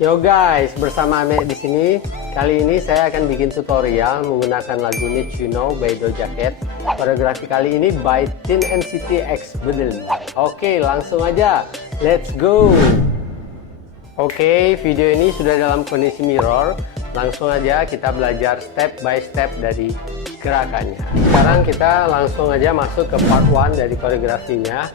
Yo guys, bersama Ame di sini. Kali ini saya akan bikin tutorial menggunakan lagu Need You Know by Doja. Koreografi kali ini by Teen NCT X Badalee. Oke, langsung aja. Let's go. Oke, video ini sudah dalam kondisi mirror. Langsung aja kita belajar step by step dari gerakannya. Sekarang kita langsung aja masuk ke part 1 dari koreografinya.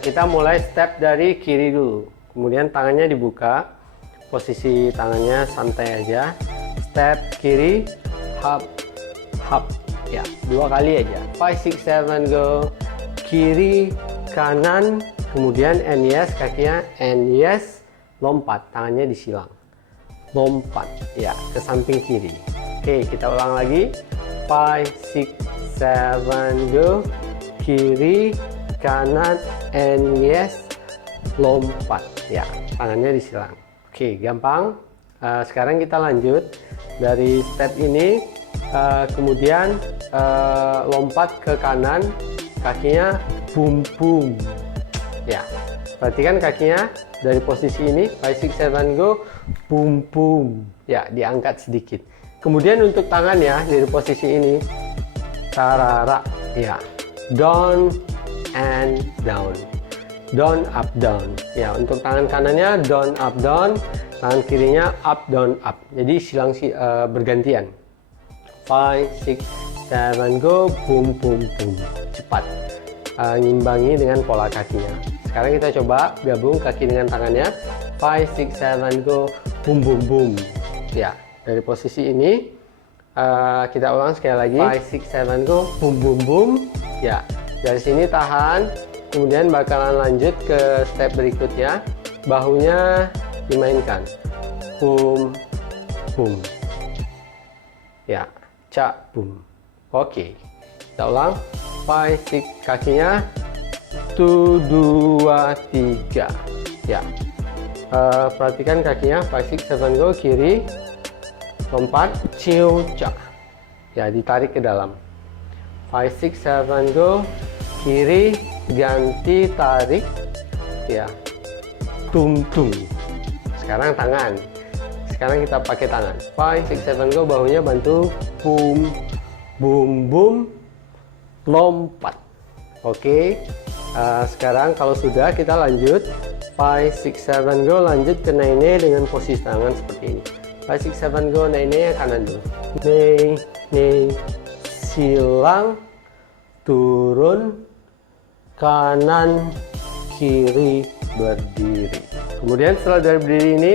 Kita mulai step dari kiri dulu. Kemudian tangannya dibuka. Posisi tangannya santai aja. Step kiri, hop, hop. Ya, 2 kali aja. 5, 6, 7, go. Kiri, kanan, kemudian and yes, kakinya and yes, lompat, tangannya disilang. Lompat, ya, ke samping kiri. Oke, kita ulang lagi. 5, 6, 7, go. Kiri, kanan, and yes, lompat. Ya, tangannya disilang. Oke, gampang. Sekarang kita lanjut dari step ini, kemudian lompat ke kanan, kakinya boom boom. Ya, perhatikan kakinya dari posisi ini, 5, 6, 7, go, boom boom. Ya, diangkat sedikit. Kemudian untuk tangan ya, dari posisi ini, tarara. Ya, down and down. Down, up, down. Ya, untuk tangan kanannya down, up, down. Tangan kirinya up, down, up. Jadi silang bergantian. 5, 6, 7, go. Boom, boom, boom. Cepat. Ngimbangi dengan pola kakinya. Sekarang kita coba gabung kaki dengan tangannya. 5, 6, 7, go. Boom, boom, boom. Ya, dari posisi ini kita ulang sekali lagi. 5, 6, 7, go. Boom, boom, boom. Ya, dari sini tahan. Kemudian bakalan lanjut ke step berikutnya, bahunya dimainkan, boom, boom, ya, cak, boom. Oke, kita ulang, 5, 6, kakinya, 2, 2, 3, ya. Perhatikan kakinya, 5, 6, 7, go, kiri, lompat, ciu, cak, ya, ditarik ke dalam, 5, 6, 7, go, kiri, ganti, tarik, ya, tung tung. Sekarang tangan. Sekarang kita pakai tangan. 5, 6, 7, go, bahunya bantu, boom, boom, boom, lompat. Oke. Sekarang kalau sudah kita lanjut 5, 6, 7, go, lanjut ke nene dengan posisi tangan seperti ini. 5, 6, 7, go, nene kanan dulu. Ne, silang, turun, kanan, kiri, berdiri. Kemudian setelah dari berdiri ini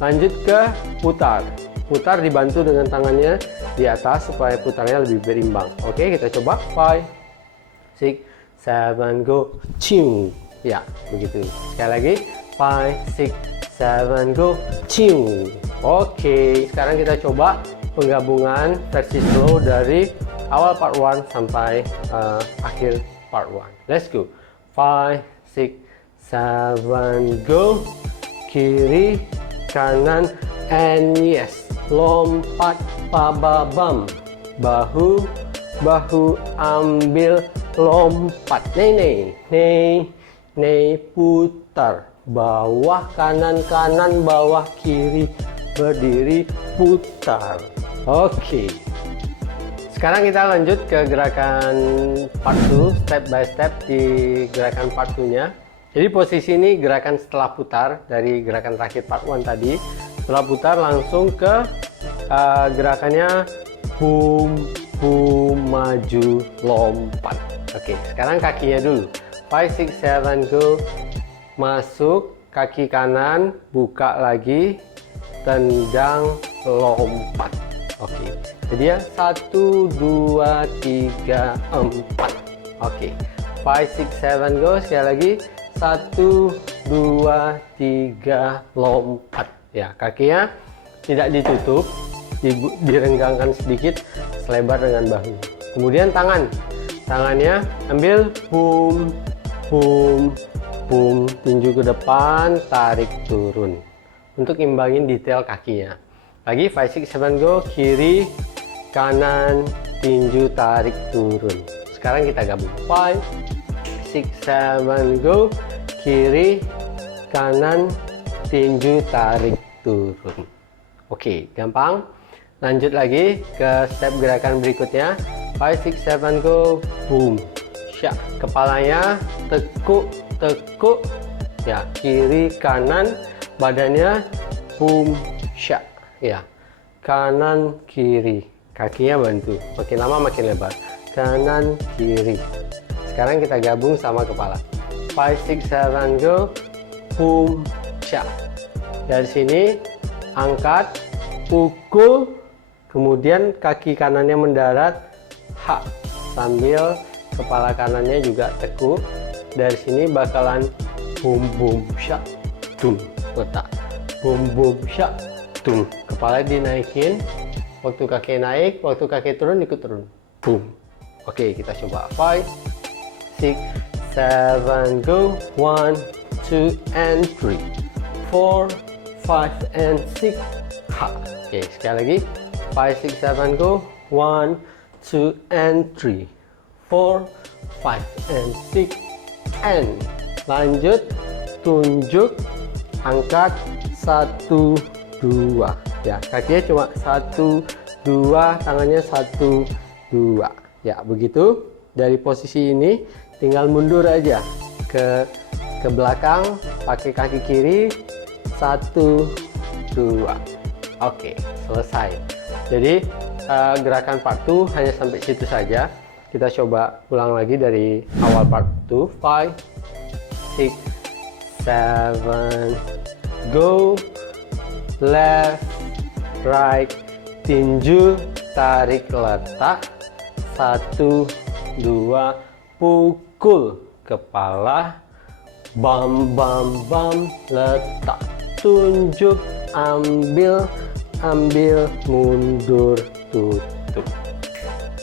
lanjut ke putar. Putar dibantu dengan tangannya di atas supaya putarnya lebih berimbang. Oke, kita coba. 5, 6, 7, go, cium. Ya, begitu. Sekali lagi. 5, 6, 7, go, cium. Oke, sekarang kita coba penggabungan versi slow dari awal part 1 sampai akhir part 1. Let's go. 5, 6, 7, go. Kiri, kanan, and yes. Lompat, bababam. Bahu, bahu, ambil, lompat. Ne, putar. Bawah, kanan, kanan, bawah, kiri, berdiri, putar. Oke. Sekarang kita lanjut ke gerakan part 2, step by step di gerakan part 2-nya. Jadi posisi ini gerakan setelah putar dari gerakan terakhir part 1 tadi. Setelah putar langsung ke gerakannya boom, boom, maju, lompat. Oke, sekarang kakinya dulu. 5, 6, 7, go. Masuk, kaki kanan, buka lagi, tendang, lompat. Oke, jadi ya 1, 2, 3, 4. Oke, 5, 6, 7, go. Sekali lagi, 1, 2, 3, lompat. Ya, kakinya tidak ditutup, direnggangkan sedikit selebar dengan bahu. Kemudian tangannya ambil, boom, boom, boom, tinju ke depan, tarik turun untuk imbangin detail kakinya. Lagi 5, 6, 7, go. Kiri, kanan, tinju, tarik, turun. Sekarang kita gabung. 5, 6, 7, go. Kiri, kanan, tinju, tarik, turun. Oke, gampang. Lanjut lagi ke step gerakan berikutnya. 5, 6, 7, go. Boom. Syak. Kepalanya tekuk, tekuk. Ya, kiri, kanan. Badannya boom, syak. Ya, kanan, kiri. Kakinya bantu. Makin lama makin lebar. Kanan, kiri. Sekarang kita gabung sama kepala. 5, 6, 7, go. Boom, syak. Dari sini angkat, pukul, kemudian kaki kanannya mendarat, hak, sambil kepala kanannya juga tekuk. Dari sini bakalan boom boom syak, tum, letak, boom boom syak, tum. Kepala dinaikin, waktu kaki naik, waktu kaki turun ikut turun, boom. Oke, kita coba. 5, 6, 7, go. 1, 2 and 3, 4, 5 and 6, ha. Oke, sekali lagi. 5, 6, 7, go. 1, 2 and 3, 4, 5 and 6 and lanjut, tunjuk, angkat, 1, 2. Ya, kakinya cuma 1, 2, tangannya 1, 2. Ya, begitu. Dari posisi ini tinggal mundur aja ke belakang, pakai kaki kiri, 1, 2. Oke, selesai. Jadi gerakan part 2 hanya sampai situ saja. Kita coba ulang lagi dari awal part 2. 5, 6, 7, go. Left, right, tinju, tarik, letak, 1, 2, pukul kepala, bam bam bam, letak, tunjuk, ambil, ambil, mundur, tutup.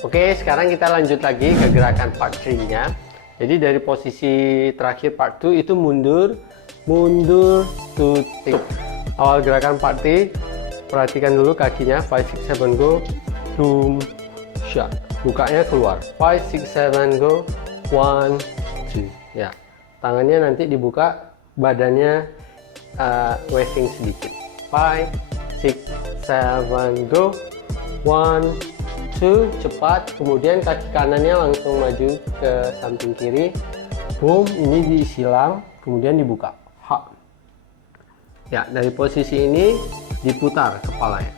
Oke, sekarang kita lanjut lagi ke gerakan part 3-nya. Jadi dari posisi terakhir part 2 itu mundur, mundur, tutup. Awal gerakan part 3, perhatikan dulu kakinya. 5, 6, 7, go. Boom, shot. Bukanya keluar. 5, 6, 7, go. 1, 2. Ya, tangannya nanti dibuka, badannya waving sedikit. 5, 6, 7, go. 1, 2, cepat. Kemudian kaki kanannya langsung maju ke samping kiri. Boom, ini disilang, kemudian dibuka. Ha. Ya, dari posisi ini diputar kepalanya.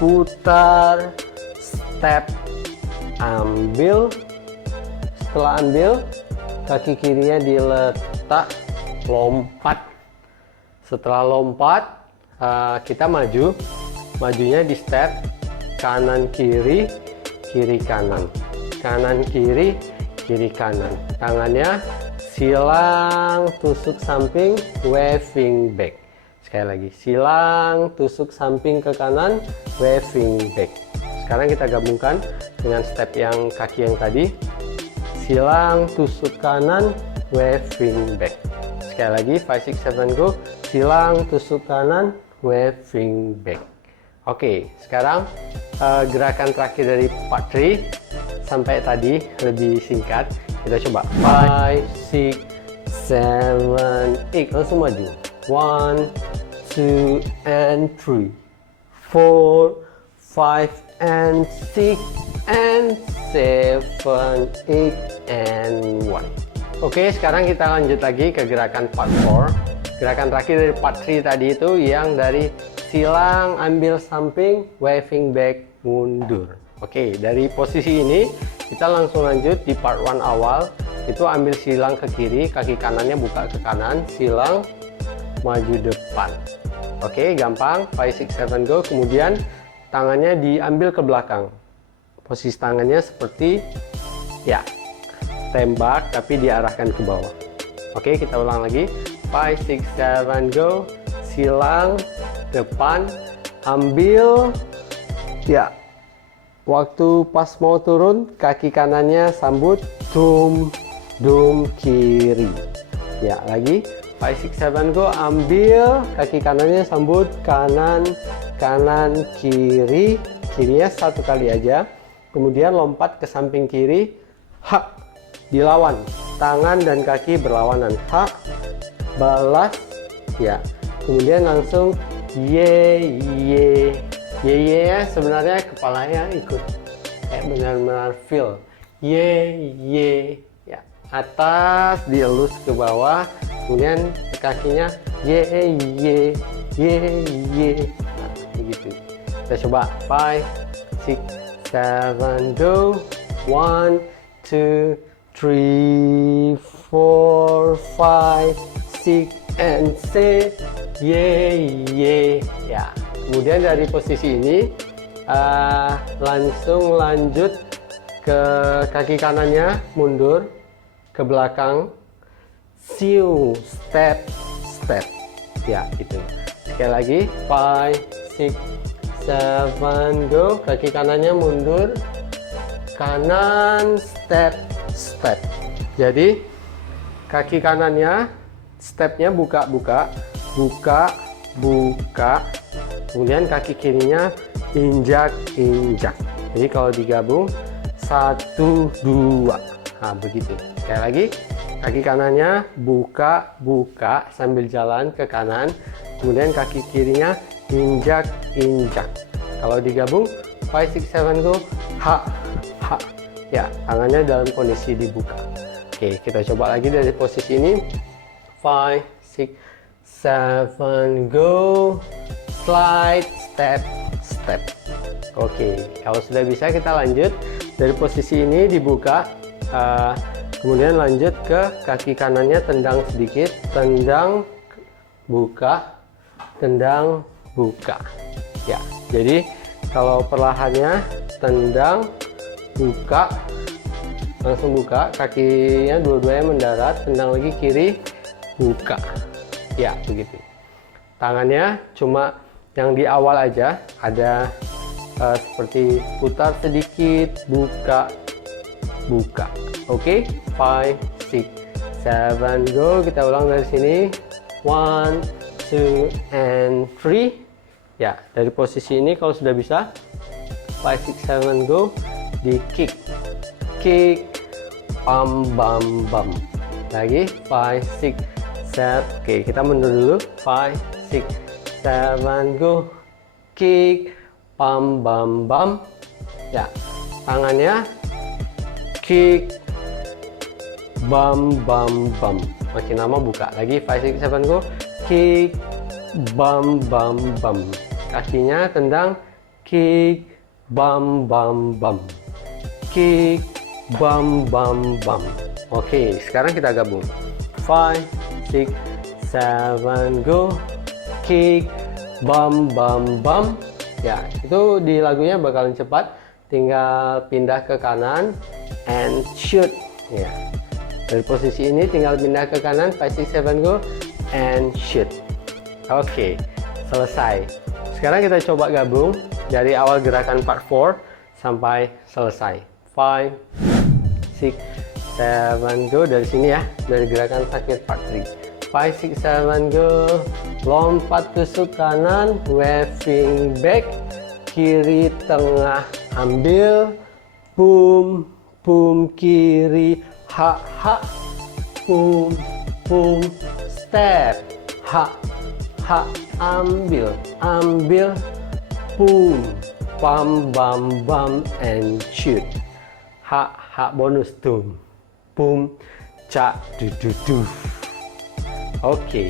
Putar, step, ambil. Setelah ambil, kaki kirinya diletak, lompat. Setelah lompat, kita maju. Majunya di step kanan kiri, kiri kanan, kanan kiri, kiri kanan. Tangannya silang, tusuk samping, waving back. Sekali lagi, silang, tusuk samping ke kanan, waving back. Sekarang kita gabungkan dengan step yang kaki yang tadi. Silang, tusuk kanan, waving back. Sekali lagi, 5, 6, 7, go. Silang, tusuk kanan, waving back. Oke, sekarang gerakan terakhir dari part 3 sampai tadi lebih singkat. Kita coba 5, 6, 7, 8. Langsung maju. 1, 2 and 3, 4, 5 and 6 and 7, 8 and 1. Oke, sekarang kita lanjut lagi ke gerakan part 4. Gerakan terakhir dari part 3 tadi itu yang dari silang, ambil samping, waving back, mundur. Oke, dari posisi ini kita langsung lanjut di part 1 awal. Itu ambil silang ke kiri, kaki kanannya buka ke kanan, silang, maju depan. Oke, gampang. 5, 6, 7, go. Kemudian tangannya diambil ke belakang. Posisi tangannya seperti ya tembak tapi diarahkan ke bawah. Oke, kita ulang lagi. 5, 6, 7, go. Silang, depan, ambil. Ya, waktu pas mau turun, kaki kanannya sambut, dum, dum, kiri. Ya, lagi. 5, 6, 7, go. Ambil, kaki kanannya sambut, kanan, kanan, kiri. Kirinya satu kali aja. Kemudian lompat ke samping kiri, hak, dilawan. Tangan dan kaki berlawanan, hak, balas, ya. kemudian langsung ye ye ye ye ya, sebenarnya kepalanya ikut kayak benar-benar feel ye ye ya, atas dielus ke bawah, kemudian kakinya ye ye ye ye, nah, begitu. Kita coba 5 6 7 go, 1 2 3 4 5 6 and say ye ye ya. Kemudian dari posisi ini langsung lanjut ke kaki kanannya, mundur ke belakang, siu, step step ya, itu. Sekali lagi 5 6 7 go, kaki kanannya mundur, kanan, step step. Jadi kaki kanannya stepnya buka buka buka buka, kemudian kaki kirinya injak injak. Jadi kalau digabung 1 2, nah begitu. Sekali lagi, kaki kanannya buka buka sambil jalan ke kanan, kemudian kaki kirinya injak injak. Kalau digabung 5 6 7 go, ha ha ya, tangannya dalam kondisi dibuka. Oke, kita coba lagi dari posisi ini. 5 6 7 go, slide step step. Oke, kalau sudah bisa kita lanjut dari posisi ini dibuka, kemudian lanjut ke kaki kanannya, tendang sedikit, tendang buka, tendang buka ya. Jadi kalau perlahannya tendang buka, langsung buka, kakinya dua-duanya mendarat, tendang lagi kiri, buka ya, begitu. Tangannya cuma yang di awal aja ada seperti putar sedikit, buka buka. Oke, 5 6 7 go. Kita ulang dari sini, 1 2 and 3 ya. Dari posisi ini kalau sudah bisa 5 6 7 go, di kick kick, bam bam bam. Lagi 5 6 7. Oke, kita mundur dulu, 5 6 7 go, kick, bam bam bam ya. Tangannya kick, bam bam bam, makin lama buka. Lagi 5 6 7 go, kick, bam bam bam. Kakinya tendang, kick, bam bam bam, kick, bam bam bam. Oke, sekarang kita gabung. 5 6 7 go, kick, bam bam bam ya. Itu di lagunya bakalan cepat, tinggal pindah ke kanan and shoot ya. Dari posisi ini tinggal pindah ke kanan, 5 6 7 go and shoot. Oke, selesai. Sekarang kita coba gabung dari awal gerakan part 4 sampai selesai. 5 6 7 go, dari sini ya, dari gerakan terakhir part 3. 5 6 7 go, lompat tusuk kanan, waving back, kiri tengah ambil, boom boom kiri, ha ha, boom boom step, ha ha, ambil ambil, boom, bam bam bam and shoot, ha ha, bonus, boom boom, cak du du du. Oke,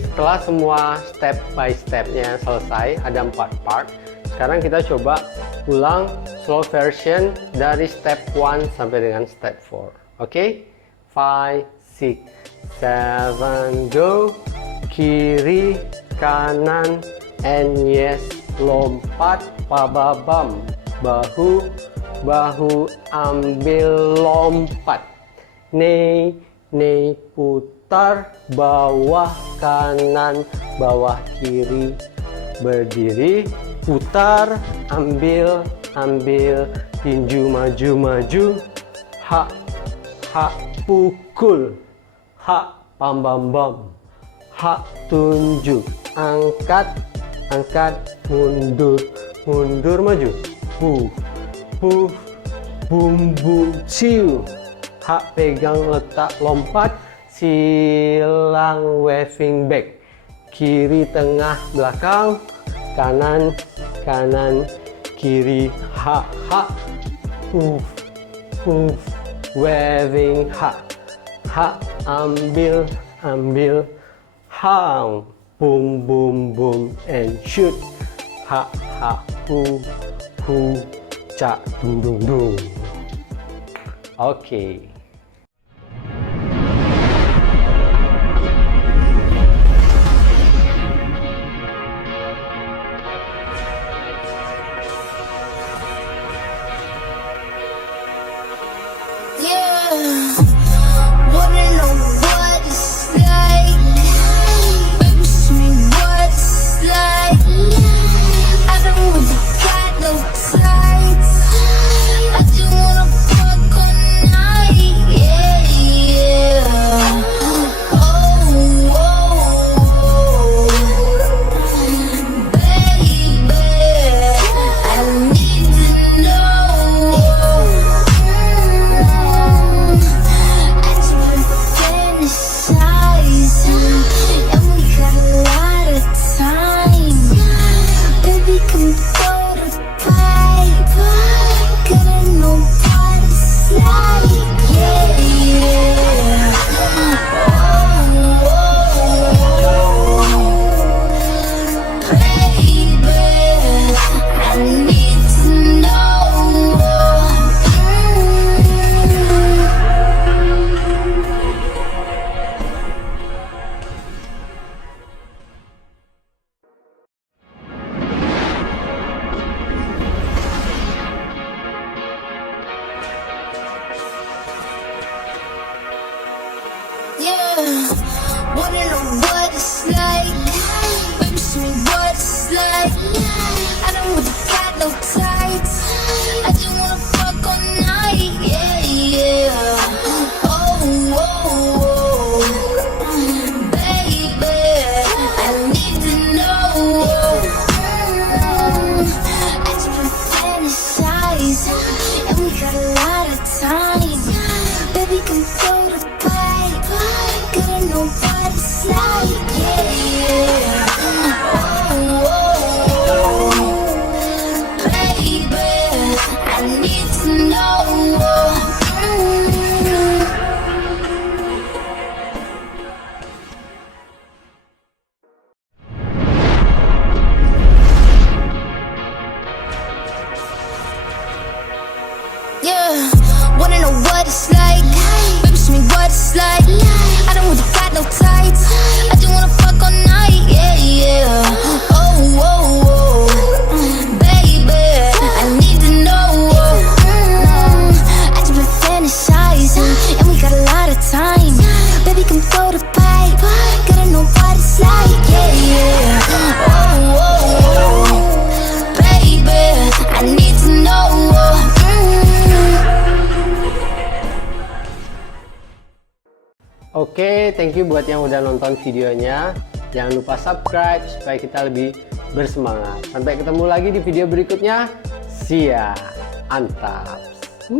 setelah semua step by stepnya selesai, ada 4 part. Sekarang kita coba ulang slow version dari step 1 sampai dengan step 4. Oke, 5 6 7 go, kiri kanan and yes, lompat, pababam, bahu bahu, ambil, lompat, nei nei, putar, bawah kanan, bawah kiri, berdiri, putar, ambil ambil, tinju maju maju, ha ha, pukul, ha, pam bam bam, ha, tunjuk, angkat angkat, mundur mundur, maju, bum bum, ciu, ha, pegang, letak, lompat, silang, waving back, kiri, tengah, belakang, kanan, kanan, kiri, ha, ha, hoof, hoof, waving, ha, ha, ambil, ambil, ha, boom, boom, boom, and shoot, ha, ha, hu, hu, ca, dung, dung, dung. Oke. Wanna know what it's like? Baby, show me what it's like. I don't really got no tights. I just wanna fuck all night. Yeah, yeah. Oh, oh, oh. Baby, I need to know. I just been fantasizing, and we got a lot of time. Baby, come throw the pipe. Gotta know what it's like. Yeah, yeah. Oh, oh, oh. Baby, I need to know. Yeah, wanna know what it's like? Baby, show me what it's like. I don't really got no tights. I just wanna fuck all night. Yeah, yeah. Oh, oh, oh. Baby, I need to know. I just been fantasizing, and we got a lot of time. Baby, come throw the pipe. Gotta know what it's like. Yeah, yeah. Oh, oh, oh. Baby, I need to know. Oke, thank you buat yang udah nonton videonya. Jangan lupa subscribe supaya kita lebih bersemangat. Sampai ketemu lagi di video berikutnya. See ya. Antaappss.